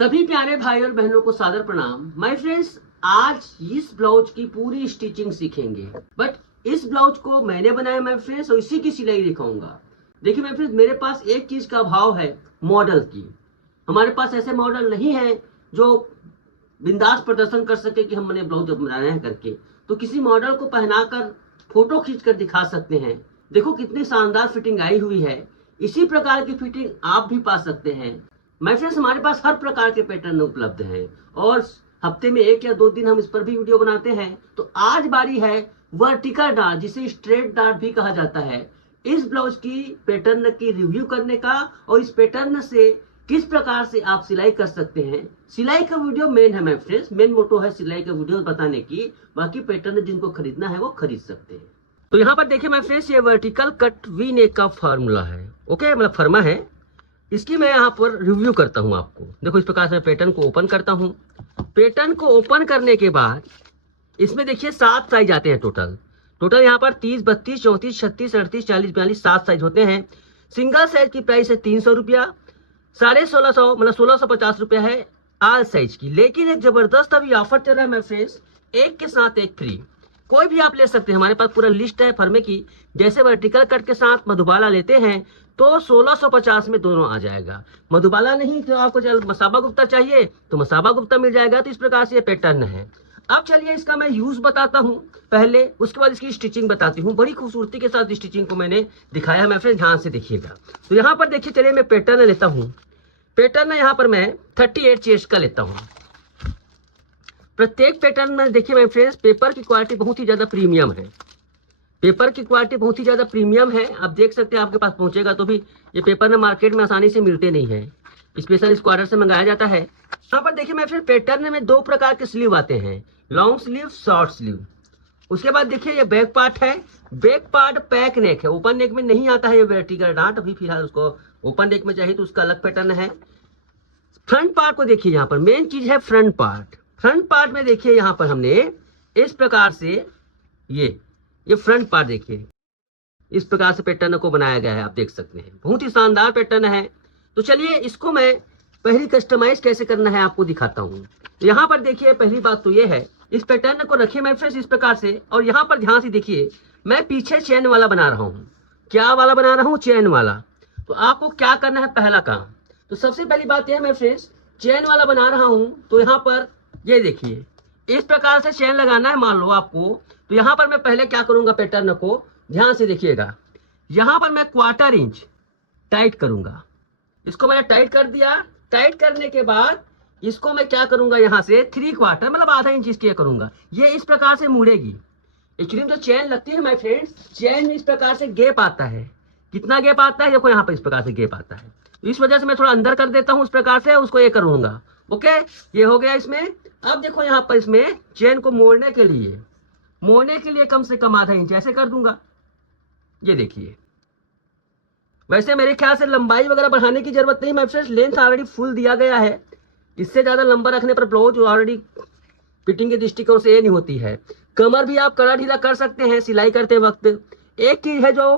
सभी प्यारे भाई और बहनों को सादर प्रणाम। माय फ्रेंड्स, आज इस ब्लाउज की पूरी स्टिचिंग सीखेंगे। बट इस ब्लाउज को मैंने बनाया माय फ्रेंड्स, और इसी की सिलाई दिखाऊंगा। देखिए माय फ्रेंड्स, मेरे पास एक चीज का अभाव है, मॉडल की। हमारे पास ऐसे मॉडल नहीं है जो बिंदास प्रदर्शन कर सके कि हमने ब्लाउज बना रहे हैं करके। तो किसी मॉडल को पहनाकर फोटो खींच कर दिखा सकते हैं। देखो कितनी शानदार फिटिंग आई हुई है। इसी प्रकार की फिटिंग आप भी पा सकते हैं। माय फ्रेंड्स, हमारे पास हर प्रकार के पैटर्न उपलब्ध हैं और हफ्ते में 1 या 2 दिन हम इस पर भी वीडियो बनाते हैं। तो आज बारी है वर्टिकल डार्ट, जिसे स्ट्रेट डार्ट भी कहा जाता है, इस ब्लाउज की पैटर्न की रिव्यू करने का, और इस पैटर्न से किस प्रकार से आप सिलाई कर सकते हैं। सिलाई का वीडियो मेन है माय फ्रेंड्स, मेन मोटो है सिलाई का वीडियो बताने की। बाकी पैटर्न जिनको खरीदना है वो खरीद सकते हैं। तो यहाँ पर देखिए माय फ्रेंड्स, ये वर्टिकल कट वी नेक का फॉर्मूला है। ओके, मतलब फर्मा है। इसकी मैं यहाँ पर रिव्यू करता हूँ आपको। देखो इस प्रकार से पैटर्न को ओपन करता हूँ। पैटर्न को ओपन करने के बाद इसमें देखिए 7 साइज आते हैं टोटल यहाँ पर 30, 32, 34, 36, 38, 40, 42 7 साइज होते हैं। सिंगल साइज की प्राइस है 300 रुपया, 1650 मतलब 1650 रुपया है आल साइज की। लेकिन एक जबरदस्त अभी ऑफर चल रहा है माय फ्रेंड्स, एक के साथ एक फ्री। कोई भी आप ले सकते हैं, हमारे पास पूरा लिस्ट है फर्मे की। जैसे वर्टिकल कट के साथ मधुबाला लेते हैं तो 1650 में दोनों आ जाएगा। मधुबाला नहीं तो आपको मसाबा गुप्ता चाहिए तो मसाबा गुप्ता मिल जाएगा। तो इस प्रकार से ये पैटर्न है। अब चलिए इसका मैं यूज बताता हूँ पहले, उसके बाद इसकी स्टिचिंग बताती हूँ। बड़ी खूबसूरती के साथ स्टिचिंग को मैंने दिखाया है मैं फ्रेंड, ध्यान से देखिएगा। तो यहाँ पर देखिए, चलिए मैं पैटर्न लेता हूँ। पैटर्न यहाँ पर मैं 38 चेस्ट का लेता हूँ। प्रत्येक पैटर्न में देखिए माय फ्रेंड्स, पेपर की क्वालिटी बहुत ही ज्यादा प्रीमियम है। पेपर की क्वालिटी बहुत ही ज्यादा प्रीमियम है। आप देख सकते हैं, आपके पास पहुंचेगा तो भी ये पेपर ना मार्केट में आसानी से मिलते नहीं है, स्पेशल स्क्वाडर से मंगाया जाता है। यहाँ पर देखिए माय फ्रेंड, पैटर्न में 2 प्रकार के स्लीव आते हैं, लॉन्ग स्लीव, शॉर्ट स्लीव। उसके बाद देखिए ये बैक पार्ट है। बैक पार्ट पैक नेक है, ओपन नेक में नहीं आता है ये वर्टिकल डार्ट। अभी फिलहाल उसको ओपन नेक में चाहिए तो उसका अलग पैटर्न है। फ्रंट पार्ट को देखिए, यहाँ पर मेन चीज है फ्रंट पार्ट। फ्रंट पार्ट में देखिए यहाँ पर हमने इस प्रकार से ये फ्रंट पार्ट देखिए, इस प्रकार से पैटर्न को बनाया गया है। आप देख सकते हैं बहुत ही शानदार पैटर्न है। तो चलिए इसको मैं पहली कस्टमाइज कैसे करना है आपको दिखाता हूँ। यहाँ पर देखिए, पहली बात तो ये है, इस पैटर्न को रखिए मैं फ्रेंड्स इस प्रकार से, और यहाँ पर ध्यान से देखिए, मैं पीछे चेन वाला बना रहा हूँ। क्या वाला बना रहा हूँ? चेन वाला। तो आपको क्या करना है, पहला काम तो सबसे पहली बात यह है मैं फ्रेंड्स, चेन वाला बना रहा हूँ। तो यहाँ पर ये देखिए, इस प्रकार से चेन लगाना है मान लो आपको। तो यहाँ पर मैं पहले क्या करूंगा, पैटर्न को ध्यान से देखिएगा। यहाँ पर मैं 1/4 इंच टाइट करूंगा। इसको मैंने टाइट कर दिया। टाइट करने के बाद इसको मैं क्या करूंगा, यहाँ से 3/4 मतलब आधा इंच इसकी करूंगा। ये इस प्रकार से मुड़ेगी। एक्चुअली जो चेन लगती है माय फ्रेंड्स, चेन में इस प्रकार से गैप आता है। कितना गैप आता है देखो, यहाँ पर इस प्रकार से गैप आता है। इस वजह से मैं थोड़ा अंदर कर देता हूँ, इस प्रकार से उसको ये करूंगा। ओके, ये हो गया इसमें। अब देखो यहाँ पर इसमें चेन को मोड़ने के लिए कम से कम आधा इंच ऐसे कर दूंगा। ये देखिए, वैसे मेरे ख्याल से लंबाई वगैरह बढ़ाने की जरूरत नहीं, my friends length already full दिया गया है। इससे ज्यादा लंबा रखने पर ब्लाउज ऑलरेडी फिटिंग के दृष्टिकोण से ये नहीं होती है। कमर भी आप कड़ा ढीला कर सकते हैं सिलाई करते वक्त। एक चीज है जो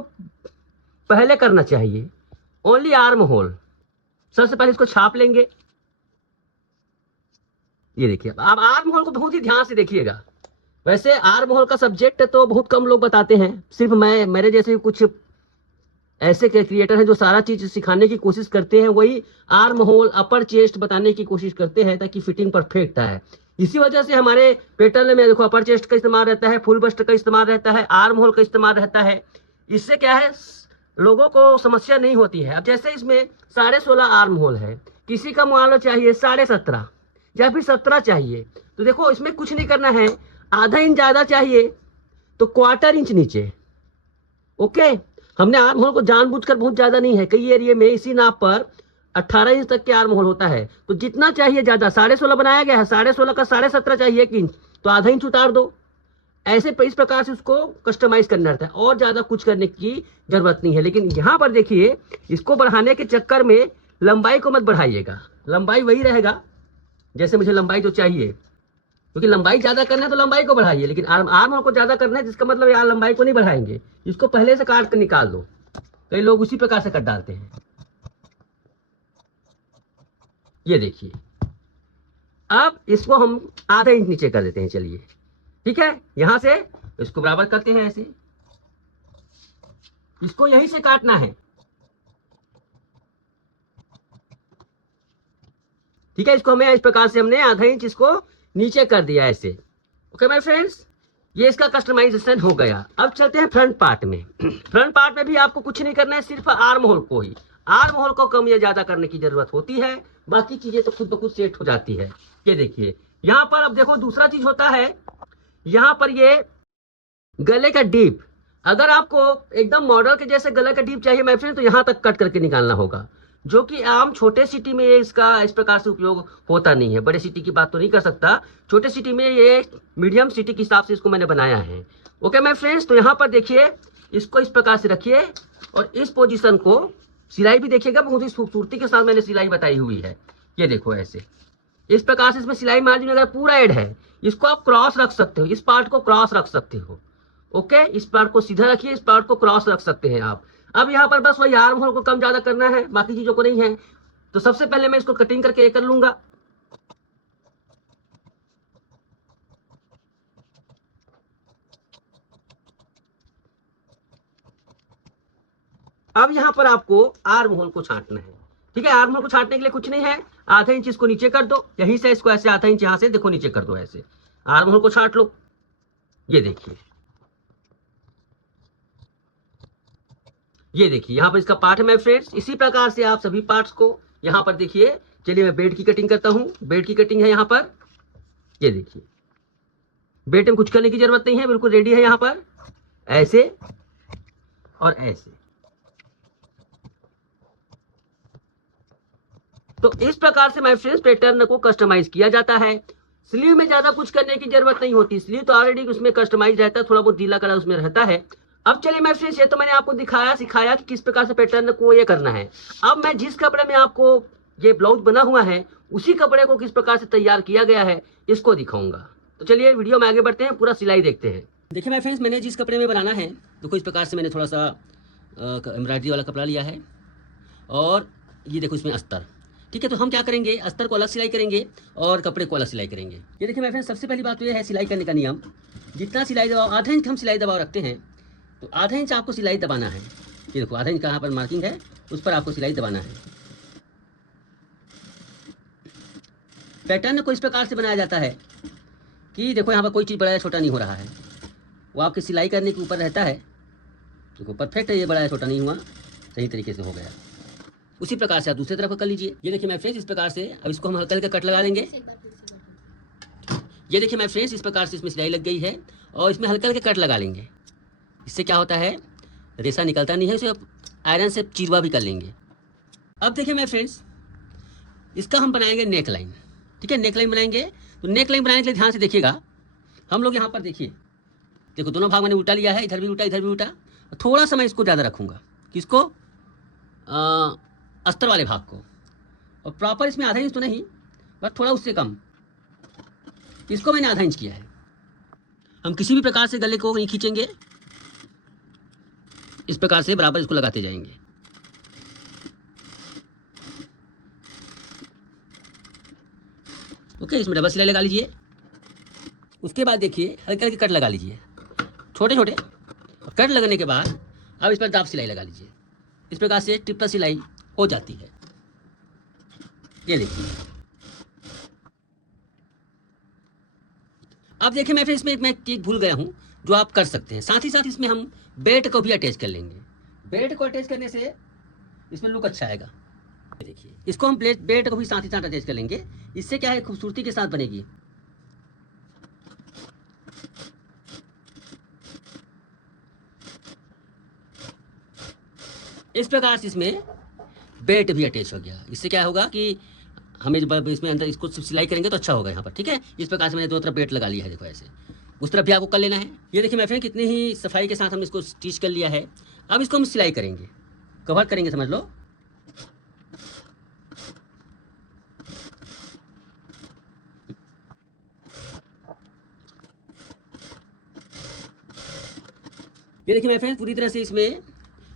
पहले करना चाहिए, ओनली आर्म होल। सबसे पहले इसको छाप लेंगे। ये देखिए, आप आर्म होल को बहुत ही ध्यान से देखिएगा। वैसे आर्म होल का सब्जेक्ट तो बहुत कम लोग बताते हैं, सिर्फ मेरे जैसे कुछ ऐसे क्रिएटर हैं जो सारा चीज सिखाने की कोशिश करते हैं। वही आर्म होल, अपर चेस्ट बताने की कोशिश करते हैं ताकि फिटिंग परफेक्ट आए। इसी वजह से हमारे पैटर्न में देखो अपर चेस्ट का इस्तेमाल रहता है, फुल बस्ट का इस्तेमाल रहता है, आर्म होल का इस्तेमाल रहता है। इससे क्या है, लोगों को समस्या नहीं होती है। अब जैसे इसमें 16.5 आर्म होल है, किसी का मान लो चाहिए 17.5 या फिर 17 चाहिए, तो देखो इसमें कुछ नहीं करना है। आधा इंच ज्यादा चाहिए तो 1/4 इंच नीचे। ओके, हमने आर्म होल को जानबूझकर बहुत ज्यादा नहीं है, कई एरिया में इसी नाप पर 18 इंच तक के आर्म होल होता है। तो जितना चाहिए ज्यादा, 16.5 बनाया गया है, 16.5 का 17.5 चाहिए 1 इंच, तो आधा इंच उतार दो। ऐसे इस प्रकार से उसको कस्टमाइज करना रहता है, और ज्यादा कुछ करने की जरूरत नहीं है। लेकिन यहाँ पर देखिए, इसको बढ़ाने के चक्कर में लंबाई को मत बढ़ाइएगा। लंबाई वही रहेगा जैसे मुझे लंबाई जो चाहिए, क्योंकि लंबाई ज्यादा करना है तो लंबाई को बढ़ाइए। लेकिन आर्म को ज्यादा करना है, जिसका मतलब यार लंबाई को नहीं बढ़ाएंगे। इसको पहले से काट कर निकाल दो। कई लोग उसी प्रकार से कट डालते हैं। ये देखिए, अब इसको हम आधा इंच नीचे कर देते हैं, चलिए ठीक है। यहां से इसको बराबर करते हैं ऐसे, इसको यहीं से काटना है, ठीक है। इसको हमें इस प्रकार से हमने आधा इंच इसको नीचे कर दिया ऐसे। ओके माय फ्रेंड्स, ये इसका कस्टमाइजेशन हो गया। अब चलते हैं फ्रंट पार्ट में। फ्रंट पार्ट में भी आपको कुछ नहीं करना है, सिर्फ आर्म होल को ही, आर्म होल को कम या ज्यादा करने की जरूरत होती है, बाकी चीजें तो खुद ब खुद सेट हो जाती है। ये देखिए यहाँ पर, अब देखो दूसरा चीज होता है, यहाँ पर ये गले का डीप, अगर आपको एकदम मॉडल के जैसे गले का डीप चाहिए माय फ्रेंड, तो यहाँ तक कट करके निकालना होगा, जो कि आम छोटे सिटी में ये इसका इस प्रकार से उपयोग होता नहीं है। बड़े सिटी की बात तो नहीं कर सकता, छोटे सिटी में ये मीडियम सिटी के हिसाब से इसको मैंने बनाया है। ओके माय फ्रेंड्स, तो यहाँ पर देखिए इसको इस प्रकार से रखिए और इस पोजीशन को, सिलाई भी देखिएगा बहुत ही खूबसूरती के साथ मैंने सिलाई बताई हुई है। ये देखो ऐसे इस प्रकार से इसमें सिलाई मार्जिन अगर पूरा ऐड है, इसको आप क्रॉस रख सकते हो, इस पार्ट को क्रॉस रख सकते हो। ओके, इस पार्ट को सीधा रखिए, इस पार्ट को क्रॉस रख सकते हैं आप। अब यहाँ पर बस वही आर्म होल को कम ज्यादा करना है, बाकी चीजों को नहीं है। तो सबसे पहले मैं इसको कटिंग करके कर लूंगा। अब यहाँ पर आपको आर्म होल को छांटना है, ठीक है। आर्म होल को छांटने के लिए कुछ नहीं है, आधा इंच इसको नीचे कर दो, यहीं से इसको ऐसे आधा इंच यहाँ से देखो नीचे कर दो, ऐसे आर्म होल को छांट लो। ये देखिए, ये देखिए यहाँ पर इसका पार्ट है माय फ्रेंड्स। इसी प्रकार से आप सभी पार्ट्स को यहाँ पर देखिए। चलिए मैं बेड की कटिंग करता हूँ, बेड की कटिंग है यहाँ पर। ये देखिए बेड में कुछ करने की जरूरत नहीं है, बिल्कुल रेडी है यहाँ पर, ऐसे और ऐसे। तो इस प्रकार से माय फ्रेंड्स पैटर्न को कस्टमाइज किया जाता है। स्लीव में ज्यादा कुछ करने की जरूरत नहीं होती, स्लीव तो ऑलरेडी उसमें कस्टमाइज रहता है, थोड़ा बहुत ढीला कड़ा उसमें रहता है। अब चलिए माय फ्रेंड्स, ये तो मैंने आपको दिखाया सिखाया कि किस प्रकार से पैटर्न को ये करना है। अब मैं जिस कपड़े में आपको ये ब्लाउज बना हुआ है, उसी कपड़े को किस प्रकार से तैयार किया गया है इसको दिखाऊंगा। तो चलिए वीडियो में आगे बढ़ते हैं, पूरा सिलाई देखते हैं। देखिए माय फ्रेंड्स, मैंने जिस कपड़े में बनाना है, देखो इस प्रकार से मैंने थोड़ा सा एम्ब्रॉयडरी वाला कपड़ा लिया है, और ये देखो इसमें अस्तर, ठीक है। तो हम क्या करेंगे, अस्तर को अलग सिलाई करेंगे और कपड़े को अलग सिलाई करेंगे। ये देखिए माय फ्रेंड्स, सबसे पहली बात तो ये है सिलाई करने का नियम, जितना सिलाई दबाव, आधा इंच हम सिलाई दबाव रखते हैं, तो आधा इंच आपको सिलाई दबाना है। ये देखो आधा इंच का यहाँ पर मार्किंग है, उस पर आपको सिलाई दबाना है। पैटर्न को इस प्रकार से बनाया जाता है कि देखो यहाँ पर कोई चीज़ बड़ा या छोटा नहीं हो रहा है, वो आपकी सिलाई करने के ऊपर रहता है। देखो परफेक्ट है, ये बड़ा या छोटा नहीं हुआ, सही तरीके से हो गया। उसी प्रकार से आप दूसरी तरफ कर लीजिए। ये देखिए माय फ्रेंड्स, इस प्रकार से अब इसको हम हल्का हल्का कट लगा देंगे। ये देखिए माय फ्रेंड्स, इस प्रकार से इसमें सिलाई लग गई है और इसमें हल्का हल्का कट लगा लेंगे। इससे क्या होता है, रेशा निकलता नहीं है, इसे आयरन से चिरवा भी कर लेंगे। अब देखिए माय फ्रेंड्स, इसका हम बनाएंगे नेक लाइन, ठीक है। नेक लाइन बनाएंगे, तो नेक लाइन बनाने के लिए ध्यान से देखिएगा। हम लोग यहाँ पर देखिए, देखो दोनों भाग मैंने उल्टा लिया है, इधर भी उल्टा इधर भी उल्टा। थोड़ा सा मैं इसको ज़्यादा रखूँगा, किसको, अस्तर वाले भाग को, और प्रॉपर इसमें आधा इंच तो नहीं, बस थोड़ा उससे कम, इसको मैंने आधा इंच किया है। हम किसी भी प्रकार से गले को नहीं खींचेंगे, इस प्रकार से बराबर इसको लगाते जाएंगे। ओके, इसमें डबल सिलाई लगा लीजिए। उसके बाद देखिए हल्के हल्के कट लगा लीजिए, छोटे छोटे कट लगने के बाद अब इस पर दाब सिलाई लगा लीजिए। इस प्रकार से ट्रिपल सिलाई हो जाती है। ये देखिए, अब देखिए मैं फिर इसमें मैं चीज़ भूल गया हूँ जो आप कर सकते हैं। साथ ही साथ इसमें हम बेल्ट को भी अटैच कर लेंगे। बेल्ट को अटैच करने से इसमें लुक अच्छा आएगा। देखिए इसको हम बेल्ट को भी साथ ही साथ अटैच कर लेंगे, इससे क्या है खूबसूरती के साथ बनेगी। इस प्रकार से इसमें बेल्ट भी अटैच हो गया। इससे क्या होगा कि हमें जब इसमें अंदर इसको सिलाई करेंगे तो अच्छा होगा यहाँ पर, ठीक है। इस प्रकार से मैंने दो तरफ बेल्ट लगा लिया है, देखो ऐसे। उस तरफ भी आपको कर लेना है। ये देखिए मैं फ्रेंड कितनी ही सफाई के साथ हमने इसको स्टिच कर लिया है। अब इसको हम सिलाई करेंगे, कवर करेंगे, समझ लो। ये देखिए मैं फ्रेंड पूरी तरह से इसमें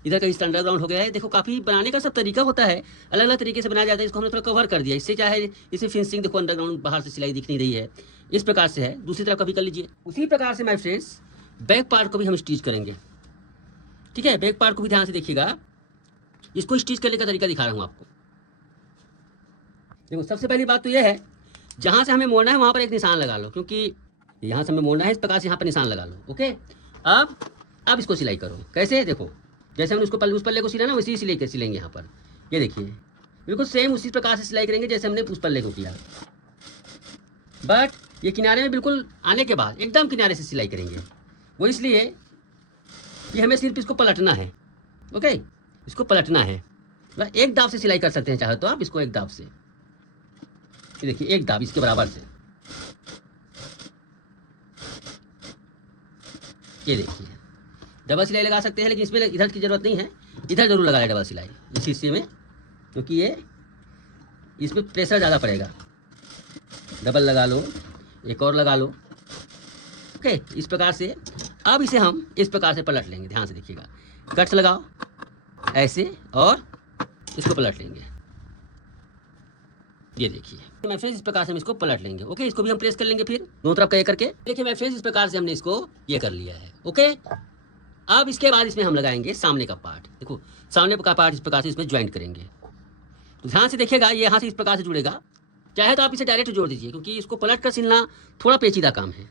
इधर का इसका अंडरग्राउंड हो गया है। देखो काफ़ी बनाने का सब तरीका होता है, अलग अलग तरीके से बनाया जाता है। इसको हमने थोड़ा कवर कर दिया, इससे क्या है, इसमें फिनिशिंग देखो अंडरग्राउंड बाहर से सिलाई दिख नहीं रही है, इस प्रकार से है। दूसरी तरफ कभी कर लीजिए। उसी प्रकार से माय फ्रेंड्स बैक पार्ट को भी हम स्टिच करेंगे, ठीक है। बैक पार्ट को भी ध्यान से देखिएगा, इसको स्टिच करने का तरीका दिखा रहा हूँ आपको। देखो सबसे पहली बात तो यह है, जहाँ से हमें मोड़ना है वहाँ पर एक निशान लगा लो, क्योंकि यहाँ से हमें मोड़ना है, इस प्रकार से यहाँ पर निशान लगा लो। ओके, अब इसको सिलाई करो। कैसे, देखो जैसे हमने उसको उस पल्ले को सिला ना, वैसे ही सिलेंगे यहाँ पर। ये देखिए बिल्कुल सेम उसी प्रकार से सिलाई करेंगे जैसे हमने उस पल्ले को किया, बट ये किनारे में बिल्कुल आने के बाद एकदम किनारे से सिलाई करेंगे। वो इसलिए कि हमें सिर्फ इसको पलटना है। ओके, इसको पलटना है, मतलब एक दाव से सिलाई कर सकते हैं चाहे तो आप इसको एक दाव से। ये देखिए एक दाव इसके बराबर से, ये देखिए डबल सिलाई लगा सकते हैं, लेकिन इसमें इधर की ज़रूरत नहीं है, इधर जरूर लगाए डबल सिलाई इस हिस्से में, क्योंकि ये इसमें प्रेशर ज़्यादा पड़ेगा। डबल लगा लो, एक और लगा लो। ओके, इस प्रकार से अब इसे हम इस प्रकार से पलट लेंगे। ध्यान से देखिएगा, कट्स लगाओ ऐसे और इसको पलट लेंगे। ये देखिए मैं फ्रेंड्स इस प्रकार से हम इसको पलट लेंगे। ओके, इसको भी हम प्रेस कर लेंगे फिर दोनों तरफ का करके। देखिए मैं फ्रेंड्स इस प्रकार से हमने इसको ये कर लिया है। ओके, अब इसके बाद इसमें हम लगाएंगे सामने का पार्ट। देखो सामने का पार्ट इस प्रकार से इसमें ज्वाइंट करेंगे। तो ध्यान से देखिएगा, ये यहाँ से इस प्रकार से जुड़ेगा। चाहे तो आप इसे डायरेक्ट जोड़ दीजिए, क्योंकि इसको पलट कर सिलना थोड़ा पेचीदा काम है।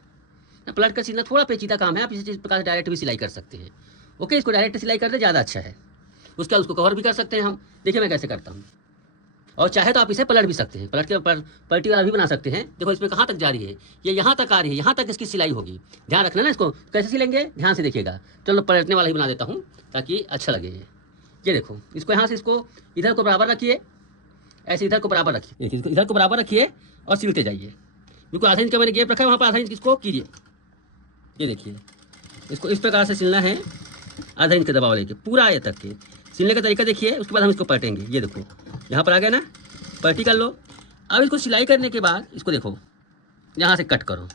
पलट कर सिलना थोड़ा पेचीदा काम है, आप इसे इस प्रकार से डायरेक्ट भी सिलाई कर सकते हैं। ओके, इसको डायरेक्ट सिलाई कर दे ज़्यादा अच्छा है। उसका उसको कवर भी कर सकते हैं हम। देखिए मैं कैसे करता हूँ, और चाहे तो आप इसे पलट भी सकते हैं, पलट के पलटी वाला भी बना सकते हैं। देखो इसमें कहाँ तक जा रही है, ये यहाँ तक आ रही है, यहाँ तक इसकी सिलाई होगी। ध्यान रखना ना, इसको कैसे सिलेंगे ध्यान से देखिएगा। चलो पलटने वाला ही बना देता हूँ ताकि अच्छा लगे। ये देखो इसको यहाँ से इसको इधर को बराबर रखिए, ऐसे इधर को बराबर रखिए, इधर को बराबर रखिए और सिलते जाइए। बिल्कुल आधा इंच का मैंने गैप रखा है, वहाँ पर आधा इंच इसको कीजिए। ये देखिए इसको इस प्रकार से सिलना है, आधा इंच का दबाव लेके पूरा आए तक के सिलने का तरीका देखिए। उसके बाद हम इसको पलटेंगे। ये देखो यहाँ पर आ गया ना, पलटी कर लो। अब इसको सिलाई करने के बाद इसको देखो यहाँ से कट करो।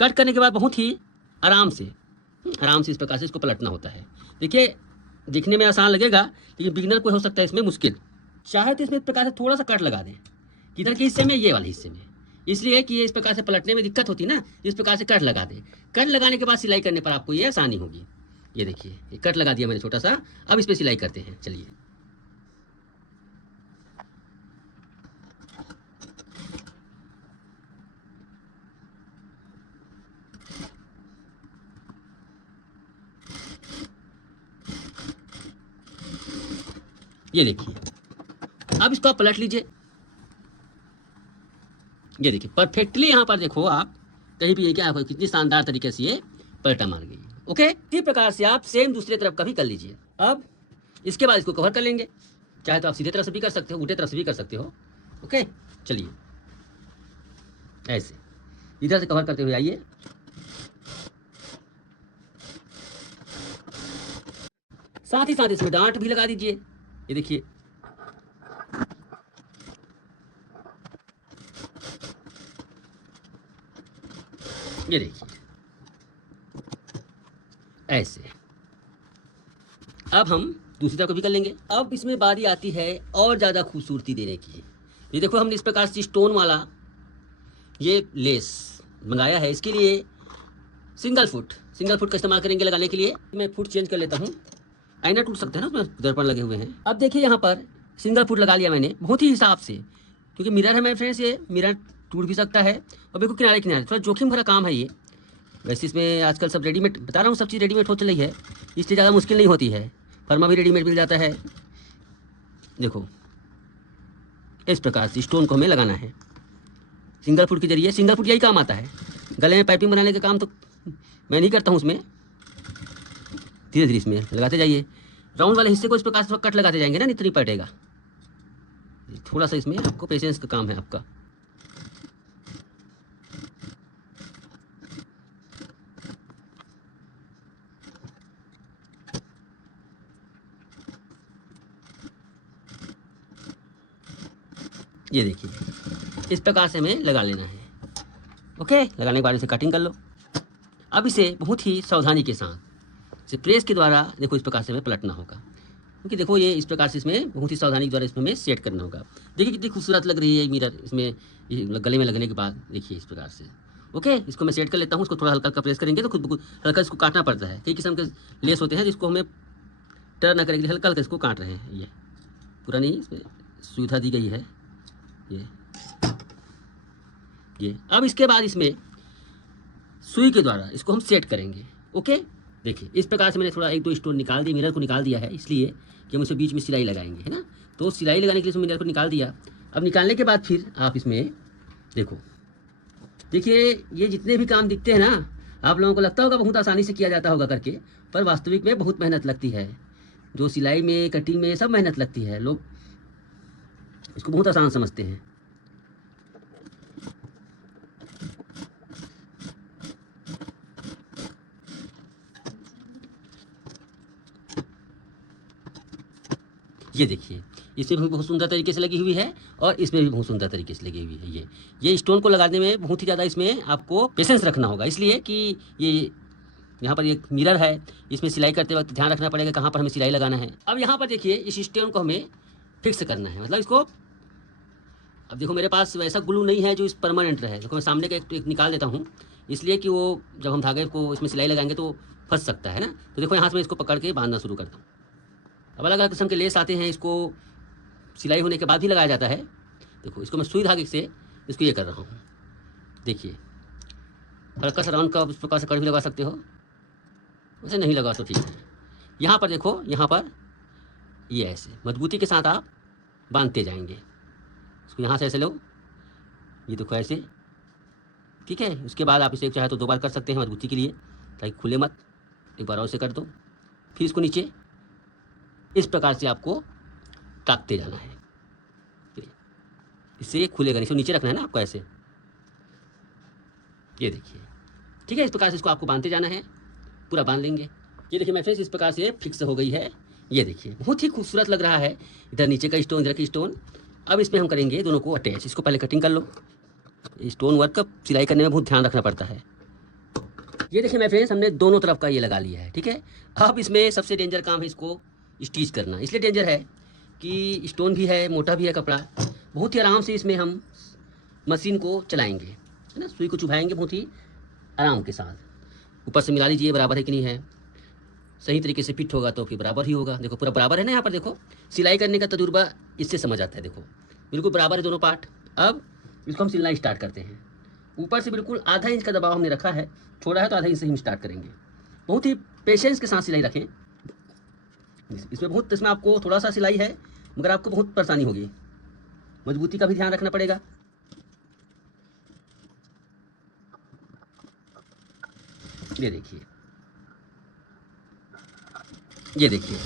कट करने के बाद बहुत ही आराम से इस प्रकार से इसको पलटना होता है। देखिए दिखने में आसान लगेगा, लेकिन बिगिनर को हो सकता है इसमें मुश्किल। चाहे तो इसमें इस प्रकार से थोड़ा सा कट लगा दें, किधर के हिस्से में, ये वाले हिस्से में, इसलिए कि ये इस प्रकार से पलटने में दिक्कत होती है ना, इस प्रकार से कट लगा दें। कट लगाने के बाद सिलाई करने पर आपको ये आसानी होगी। ये देखिए ये कट लगा दिया मैंने छोटा सा। अब इस पर सिलाई करते हैं, चलिए। ये देखिए अब इसको आप पलट लीजिए। ये देखिए परफेक्टली यहाँ पर देखो आप कहीं भी, ये क्या है, कितनी शानदार तरीके से ये पलटा मार गई। ओके, इसी प्रकार से आप सेम दूसरे तरफ का भी कर लीजिए। अब इसके बाद इसको कवर कर लेंगे। चाहे तो आप सीधे तरफ से भी कर सकते हो, उल्टे तरफ से भी कर सकते हो। ओके, चलिए ऐसे इधर से कवर करते हुए आइए। साथ ही साथ इसमें डांट भी लगा दीजिए। ये देखिए ये देखिए ऐसे। अब हम दूसरी तरफ को भी कर लेंगे। अब इसमें बारी आती है और ज़्यादा खूबसूरती देने की। ये देखो हमने इस प्रकार से स्टोन वाला ये लेस मंगाया है। इसके लिए सिंगल फुट का इस्तेमाल करेंगे लगाने के लिए। मैं फुट चेंज कर लेता हूँ, आईना टूट सकता है ना, उसमें दर्पण लगे हुए हैं। अब देखिए यहाँ पर सिंगल फुट लगा लिया मैंने, बहुत ही हिसाब से, क्योंकि मिरर है मेरे फ्रेंड्स, ये मिरर टूट भी सकता है। और बिल्कुल किनारे थोड़ा जोखिम भरा काम है ये। वैसे इसमें आजकल सब रेडीमेड, बता रहा हूँ, सब चीज़ रेडीमेड हो चली है, इसलिए ज़्यादा मुश्किल नहीं होती है। फर्मा भी रेडीमेड मिल जाता है। देखो इस प्रकार से स्टोन को हमें लगाना है सिंगल फुट के जरिए। सिंगल फुट यही काम आता है, गले में पाइपिंग बनाने का काम तो मैं नहीं करता हूँ उसमें। धीरे धीरे इसमें लगाते जाइए। राउंड वाले हिस्से को इस प्रकार से कट लगाते जाएंगे ना, नहीं पलटेगा। थोड़ा सा इसमें आपको पेशेंस का काम है आपका। ये देखिए इस प्रकार से हमें लगा लेना है। ओके, लगाने के बाद इसे कटिंग कर लो। अब इसे बहुत ही सावधानी के साथ इसे प्रेस के द्वारा देखो इस प्रकार से हमें पलटना होगा। क्योंकि देखो ये इस प्रकार से इसमें बहुत ही सावधानी के द्वारा इसमें हमें सेट करना होगा। देखिए कितनी खूबसूरत लग रही है मिरर इसमें, गले में लगने के बाद देखिए इस प्रकार से। ओके, इसको मैं सेट कर लेता हूँ। इसको थोड़ा हल्का हल्का प्रेस करेंगे तो खुद ब खुद हल्का इसको काटना पड़ता है। कई किस्म के लेस होते हैं जिसको हमें टर्न ना करेंगे, हल्का हल्का इसको काट रहे हैं। ये पूरा नहीं, इसमें सुविधा दी गई है ये। अब इसके बाद इसमें सुई के द्वारा इसको हम सेट करेंगे। ओके, देखिए इस प्रकार से मैंने थोड़ा 1-2 स्टोन निकाल दिए, मिरर को निकाल दिया है, इसलिए कि हम उसे बीच में सिलाई लगाएंगे, है ना। तो सिलाई लगाने के लिए मिरर को निकाल दिया। अब निकालने के बाद फिर आप इसमें देखो, देखिए ये जितने भी काम दिखते हैं ना, आप लोगों को लगता होगा बहुत आसानी से किया जाता होगा करके, पर वास्तविक में बहुत मेहनत लगती है। जो सिलाई में, कटिंग में सब मेहनत लगती है। लोग इसको बहुत आसान समझते हैं। ये देखिए, इसमें भी बहुत सुंदर तरीके से लगी हुई है और इसमें भी बहुत सुंदर तरीके से लगी हुई है। ये स्टोन को लगाने में बहुत ही ज़्यादा इसमें आपको पेशेंस रखना होगा, इसलिए कि ये यहाँ पर एक मिरर है, इसमें सिलाई करते वक्त ध्यान रखना पड़ेगा कहाँ पर हमें सिलाई लगाना है। अब यहाँ पर देखिए इस स्टोन को हमें फिक्स करना है, मतलब इसको, अब देखो मेरे पास वैसा ग्लू नहीं है जो इस परमानेंट रहे। देखो मैं सामने का एक निकाल देता हूँ, इसलिए कि वो जब हम धागे को इसमें सिलाई लगाएंगे तो फंस सकता है ना। तो देखो यहाँ से मैं इसको पकड़ के बांधना शुरू करता हूँ। अब अलग अलग किस्म के लेस आते हैं, इसको सिलाई होने के बाद भी लगाया जाता है। देखो इसको मैं सुई धागे से इसको ये कर रहा हूँ। देखिए हल्का सा राउंड का इस प्रकार से कट भी लगा सकते हो, वैसे नहीं लगा तो ठीक है। यहाँ पर देखो, यहाँ पर ये ऐसे मजबूती के साथ आप बांधते जाएंगे। इसको यहाँ से ऐसे लो, ये देखो ऐसे, ठीक है। उसके बाद आप इसे चाहे तो 2 बार कर सकते हैं मजबूती के लिए, ताकि खुले मत। एक बार और से कर दो, फिर इसको नीचे इस प्रकार से आपको टाकते जाना है, इससे खुलेगा नहीं। इसको नीचे रखना है ना आपको ऐसे, ये देखिए, ठीक है। इस प्रकार से इसको आपको बांधते जाना है, पूरा बांध लेंगे। ये देखिए मैं फिर इस प्रकार से फिक्स हो गई है। ये देखिए बहुत ही खूबसूरत लग रहा है, इधर नीचे का स्टोन, इधर की स्टोन। अब इसमें हम करेंगे दोनों को अटैच। इसको पहले कटिंग कर लो। स्टोन वर्क का सिलाई करने में बहुत ध्यान रखना पड़ता है। ये देखिए मैं फ्रेंड्स, हमने दोनों तरफ का ये लगा लिया है, ठीक है। अब इसमें सबसे डेंजर काम है इसको स्टिच करना। इसलिए डेंजर है कि स्टोन भी है, मोटा भी है कपड़ा। बहुत ही आराम से इसमें हम मशीन को चलाएंगे, है ना। सुई को चुभाएंगे बहुत ही आराम के साथ। ऊपर से मिला लीजिए बराबर है कि नहीं है, सही तरीके से फिट होगा तो फिर बराबर ही होगा। देखो पूरा बराबर है ना। यहाँ पर देखो सिलाई करने का तजुर्बा इससे समझ आता है। देखो बिल्कुल बराबर है दोनों पार्ट। अब इसको हम सिलना स्टार्ट करते हैं। ऊपर से बिल्कुल आधा इंच का दबाव हमने रखा है, छोड़ा है तो आधा इंच से हम स्टार्ट करेंगे। बहुत ही पेशेंस के साथ सिलाई रखें। इसमें आपको थोड़ा सा सिलाई है, मगर आपको बहुत परेशानी होगी। मजबूती का भी ध्यान रखना पड़ेगा। ये देखिए, ये देखिए।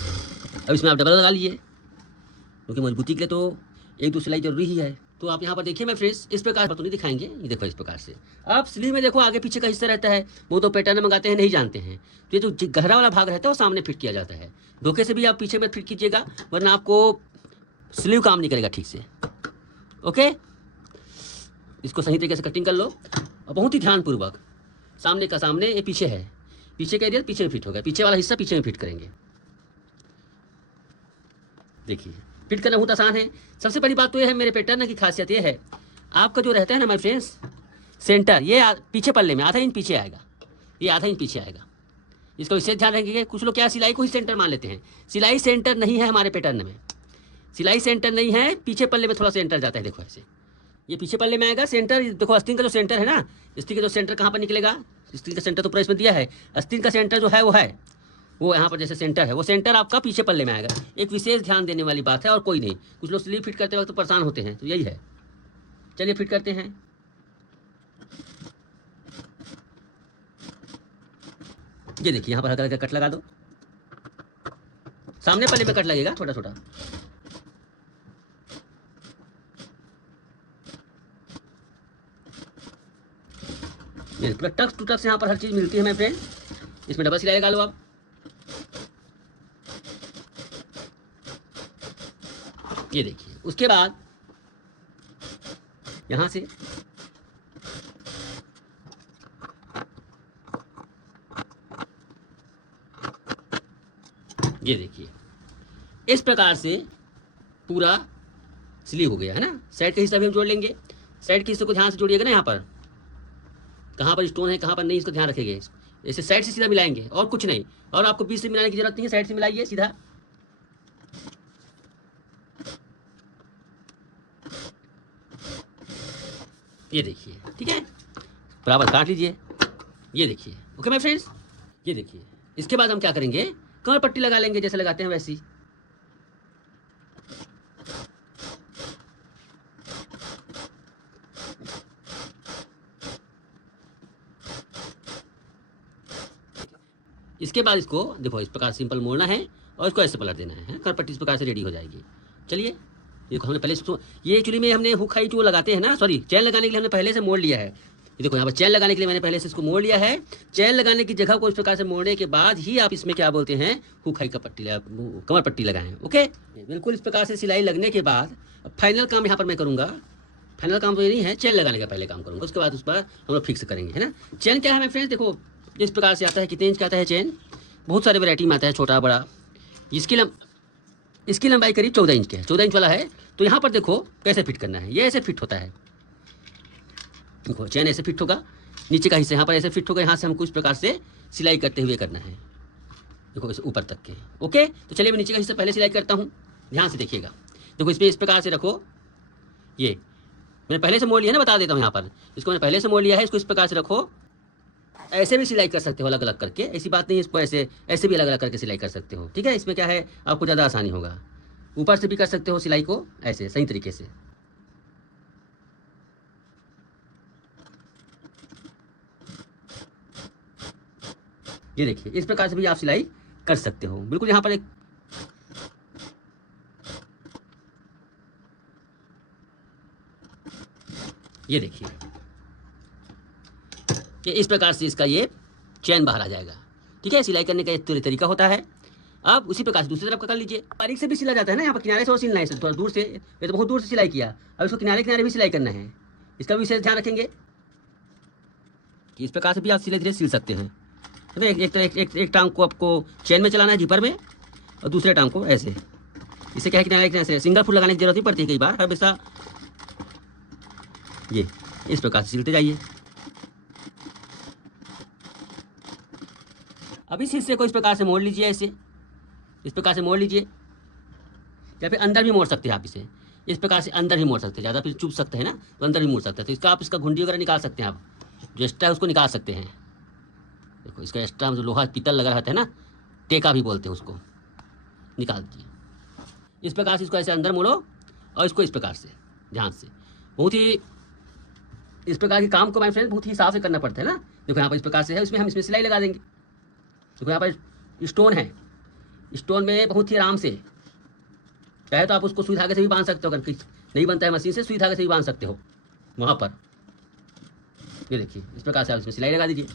अब इसमें आप डबल लगा लीजिए, क्योंकि मजबूती के लिए तो 1-2 सिलाई जरूरी ही है। तो आप यहाँ पर देखिए मैं फ्रेंड्स इस प्रकार तो नहीं दिखाएंगे, ये देखो इस प्रकार से। आप स्लीव में देखो आगे पीछे का हिस्सा रहता है, वो तो पैटर्न मंगाते हैं नहीं जानते हैं। तो ये जो गहरा वाला भाग रहता है वो सामने फिट किया जाता है। धोखे से भी आप पीछे में फिट कीजिएगा, वरना आपको स्लीव काम नहीं करेगा ठीक से। ओके, इसको सही तरीके से कटिंग कर लो और बहुत ही ध्यानपूर्वक। सामने का सामने, ये पीछे है, पीछे का एरिया पीछे में फिट होगा, पीछे वाला हिस्सा पीछे में फिट करेंगे। देखिए फिट करना बहुत आसान है। सबसे बड़ी बात तो ये है मेरे पैटर्न की खासियत ये है, आपका जो रहता है ना माय फ्रेंड्स सेंटर, ये पीछे पल्ले में आधा इंच पीछे आएगा, ये आधा इंच पीछे आएगा। इसको इससे ध्यान रखेंगे। कुछ लोग क्या सिलाई को ही सेंटर मान लेते हैं, सिलाई सेंटर नहीं है हमारे पैटर्न में, सिलाई सेंटर नहीं है। पीछे पल्ले में थोड़ा सेंटर जाता है, देखो ऐसे, ये पीछे पल्ले में आएगा सेंटर। देखो आस्तीन का जो सेंटर है ना, आस्तीन का जो सेंटर कहाँ पर निकलेगा, आस्तीन का सेंटर तो पूरा इसमें दिया है। आस्तीन का सेंटर जो है वो यहाँ पर जैसे सेंटर है, वो सेंटर आपका पीछे पल्ले में आएगा। एक विशेष ध्यान देने वाली बात है और कोई नहीं। कुछ लोग स्लीव फिट करते वक्त तो परेशान होते हैं, तो यही है। चलिए फिट करते हैं। ये देखिए यहाँ पर हल्का हल्का कट लगा दो, सामने पल्ले में कट लगेगा छोटा छोटा। ये पूरा टक्स टू टक्स यहाँ पर हर चीज मिलती है मेरे फ्रेंड। इसमें डबल सिलाई लगा लो आप। ये देखिए, उसके बाद यहां से ये देखिए इस प्रकार से पूरा सिली हो गया है ना। साइड का हिस्सा भी हम जोड़ लेंगे। साइड के हिस्से को ध्यान से जोड़िएगा ना, यहाँ पर कहाँ पर स्टोन है कहाँ पर नहीं, इसका ध्यान रखेंगे। ऐसे साइड से सीधा मिलाएंगे और कुछ नहीं, और आपको बीच से मिलाने की जरूरत नहीं है, साइड से मिलाइए सीधा। ये देखिए, ठीक है, बराबर काट लीजिए। ये देखिए, ओके माय फ्रेंड्स। ये देखिए, इसके बाद हम क्या करेंगे, कमर पट्टी लगा लेंगे जैसे लगाते हैं वैसी। इसके बाद इसको देखो इस प्रकार सिंपल मोड़ना है और इसको ऐसे पलट देना है। कमर पट्टी इस प्रकार से रेडी हो जाएगी। चलिए, देखो हमने पहले ये एक्चुअली में हमने हुक हाई जो लगाते हैं ना, सॉरी चैन लगाने के लिए हमने पहले से मोड़ लिया है। ये देखो यहाँ पर चैन लगाने के लिए मैंने पहले से इसको मोड़ लिया है। चैन लगाने की जगह को इस प्रकार से मोड़ने के बाद ही आप इसमें क्या बोलते हैं, हुक हाई का पट्टी कमर पट्टी लगाएं। ओके, बिल्कुल इस प्रकार से सिलाई लगने के बाद अब फाइनल काम यहाँ पर मैं करूँगा। फाइनल काम तो ये नहीं है, चैन लगाने का पहले काम करूँगा, उसके बाद उस पर हम लोग फिक्स करेंगे, है ना। चैन क्या है मेरे फ्रेंड्स, देखो इस प्रकार से आता है। कितने इंच का आता है चैन, बहुत सारे वैरायटी में आता है, छोटा बड़ा। इसकी लंबाई करीब 14 इंच की है, 14 इंच वाला है। तो यहाँ पर देखो कैसे फिट करना है, ये ऐसे फिट होता है। देखो चैन ऐसे फिट होगा, नीचे का हिस्सा यहाँ पर ऐसे फिट होगा। यहाँ से हमको इस प्रकार से सिलाई करते हुए करना है, देखो इस ऊपर तक के। ओके, तो चलिए मैं नीचे का हिस्सा पहले सिलाई करता हूँ, ध्यान से देखिएगा। देखो इसमें इस प्रकार से रखो, ये मैंने पहले से मोड़ लिया है ना, बता देता हूँ यहाँ पर। इसको मैंने पहले से मोड़ लिया है, इसको इस प्रकार से रखो। ऐसे भी सिलाई कर सकते हो अलग अलग करके, ऐसी बात नहीं है, इसको ऐसे भी अलग अलग करके सिलाई कर सकते हो। ठीक है, इसमें क्या है, आपको ज़्यादा आसानी होगा। ऊपर से भी कर सकते हो सिलाई को ऐसे सही तरीके से। ये देखिए, इस प्रकार से भी आप सिलाई कर सकते हो। बिल्कुल यहाँ पर एक ये देखिए, कि इस प्रकार से इसका ये चैन बाहर आ जाएगा। ठीक है, सिलाई करने का एक तरीका होता है। अब उसी प्रकार से दूसरी तरफ का कर लीजिए। बारीक से भी सिला जाता है ना, यहाँ पर किनारे से और सिलना है, थोड़ा दूर से। ये तो बहुत दूर से सिलाई किया, अब इसको किनारे किनारे भी सिलाई करना है। इसका भी विशेष ध्यान रखेंगे कि इस प्रकार से भी आप धीरे धीरे सिल सकते हैं। तो एक टांग को आपको चैन में चलाना है, जिपर में, और दूसरे टांग को ऐसे। इससे क्या है, किनारे किनारे से सिंगल फुट लगाने की जरूरत नहीं पड़ती कई बार, हमेशा ये इस प्रकार से सिलते जाइए। अब इस हिस्से को इस प्रकार से मोड़ लीजिए, ऐसे इस प्रकार से मोड़ लीजिए, या फिर अंदर भी मोड़ सकते हैं आप इसे। इस प्रकार से अंदर ही मोड़ सकते हैं, ज़्यादा फिर चुभ सकते हैं ना, तो अंदर भी मोड़ सकते हैं। तो इसका आप इसका घुंडी वगैरह निकाल सकते हैं, आप जो एक्स्ट्रा है उसको निकाल सकते हैं। देखो इसका एक्स्ट्रा जो लोहा पीतल लगा रहता है ना, टेका भी बोलते हैं उसको, निकाल दीजिए। इस प्रकार से इसको ऐसे अंदर मोड़ो और इसको इस प्रकार से ध्यान से, बहुत ही इस प्रकार के काम को माय फ्रेंड बहुत ही हिसाब से करना पड़ता है ना। देखो यहाँ पर इस प्रकार से है, उसमें हम इसमें सिलाई लगा देंगे। देखो यहाँ पर स्टोन है, स्टोन में बहुत ही आराम से, चाहे तो आप उसको सुई धागे से भी बांध सकते हो, अगर नहीं बनता है मशीन से, सुई धागे से भी बांध सकते हो वहाँ पर। ये देखिए, इस प्रकार से आप इसमें सिलाई लगा दीजिए।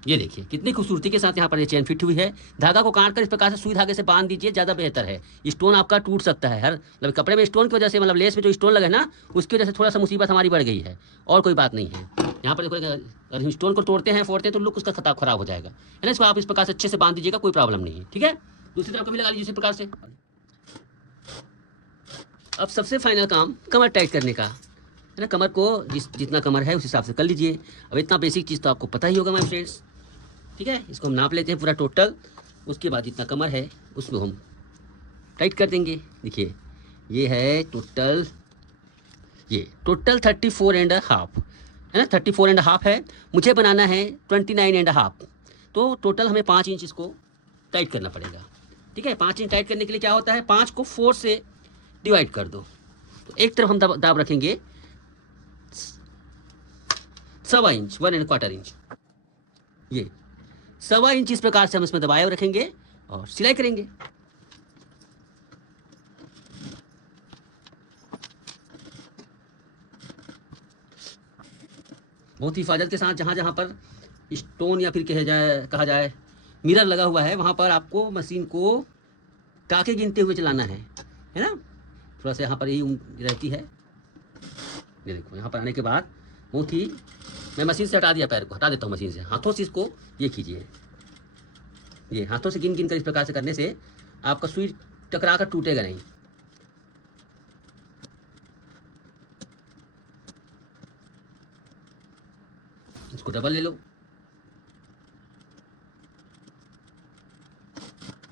ये देखिए कितनी खूबसूरती के साथ यहाँ पर ये चेन फिट हुई है। धागा को काट कर इस प्रकार से सुई धागे से बांध दीजिए, ज़्यादा बेहतर है। स्टोन आपका टूट सकता है, हर मतलब कपड़े में स्टोन की वजह से, मतलब लेस में जो स्टोन लगे ना, उसकी वजह से थोड़ा सा मुसीबत हमारी बढ़ गई है, और कोई बात नहीं है। यहाँ पर देखो, अगर स्टोन को तोड़ते हैं, फोड़ते हैं, तो लुक उसका खराब हो जाएगा, है ना। इसको आप इस प्रकार से अच्छे से बांध दीजिएगा, कोई प्रॉब्लम नहीं है। ठीक है, दूसरी तरफ को भी लगा लीजिए इसी प्रकार से। अब सबसे फाइनल काम कमर टाइट करने का, है ना। कमर को जितना कमर है उस हिसाब से कर लीजिए। अब इतना बेसिक चीज़ तो आपको पता ही होगा माय फ्रेंड्स। ठीक है, इसको हम नाप लेते हैं पूरा टोटल, उसके बाद जितना कमर है उसको हम टाइट कर देंगे। देखिए ये है टोटल, ये टोटल 34.5 है ना, 34.5 है। मुझे बनाना है 29.5, तो टोटल हमें 5 इंच इसको टाइट करना पड़ेगा। ठीक है, 5 इंच टाइट करने के लिए क्या होता है, 5 को 4 से डिवाइड कर दो। तो एक तरफ हम दाब रखेंगे 1.25 इंच, 1.25 इंच, ये 1.25 इंच इस प्रकार से हम इसमें दबाए रखेंगे और सिलाई करेंगे। बहुत ही हिफाजत के साथ, जहाँ जहाँ पर स्टोन या फिर कहा जाए मिरर लगा हुआ है, वहाँ पर आपको मशीन को टाके गिनते हुए चलाना है ना। थोड़ा सा यहाँ पर यही रहती है। ये देखो, यहाँ पर आने के बाद बहुत ही मैं मशीन से हटा दिया, पैर को हटा देता हूँ मशीन से। हाथों से इसको ये कीजिए, ये हाथों से गिन गिन कर इस प्रकार से करने से आपका सुई टकरा कर टूटेगा नहीं। इसको डबल ले लो,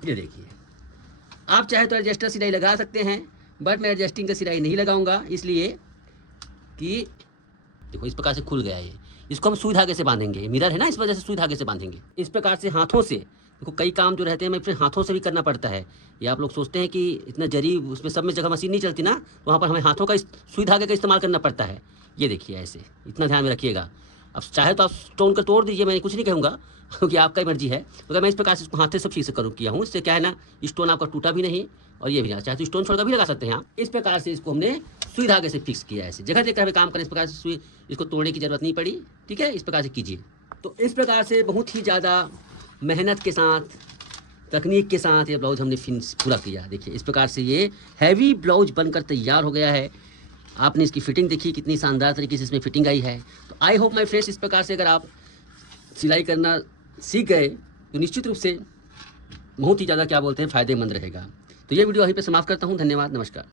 ये देखिए। आप चाहे तो एडजस्टर सिलाई लगा सकते हैं, बट मैं एडजस्टिंग का सिलाई नहीं लगाऊंगा, इसलिए कि देखो इस प्रकार से खुल गया ये। इसको हम सुई धागे से बांधेंगे, मिरर है ना, इस वजह से सुई धागे से बांधेंगे। इस प्रकार से हाथों से, देखो कई काम जो रहते हैं हमें फिर हाथों से भी करना पड़ता है। ये आप लोग सोचते हैं कि इतना जरी उसमें सब में जगह मशीन नहीं चलती ना, वहाँ पर हमें हाथों का सुई धागे का इस्तेमाल करना पड़ता है। ये देखिए ऐसे, इतना ध्यान में रखिएगा। अब चाहे तो आप स्टोन का तोड़ दीजिए, मैं कुछ नहीं कहूँगा क्योंकि आपका ही मर्जी है, मगर मैं इस प्रकार से इसको हाथ से सब चीज़ से करूँ किया हूँ। इससे क्या है ना, स्टोन आपका टूटा भी नहीं और ये भी नहीं, चाहे तो स्टोन छोड़कर भी लगा सकते हैं आप। इस प्रकार से इसको हमने सुई धागे से फिक्स किया है। ऐसे जगह देखकर हमें काम करें, इस प्रकार से सुई, इसको तोड़ने की जरूरत नहीं पड़ी। ठीक है, इस प्रकार से कीजिए। तो इस प्रकार से बहुत ही ज़्यादा मेहनत के साथ, तकनीक के साथ ये ब्लाउज हमने फिनिश पूरा किया। देखिए इस प्रकार से ये हैवी ब्लाउज बनकर तैयार हो गया है। आपने इसकी फिटिंग देखी, कितनी शानदार तरीके से इसमें फिटिंग आई है। तो आई होप माय फ्रेंड्स, इस प्रकार से अगर आप सिलाई करना सीख गए तो निश्चित रूप से बहुत ही ज़्यादा क्या बोलते हैं फ़ायदेमंद रहेगा। तो ये वीडियो यहीं पे समाप्त करता हूँ। धन्यवाद, नमस्कार।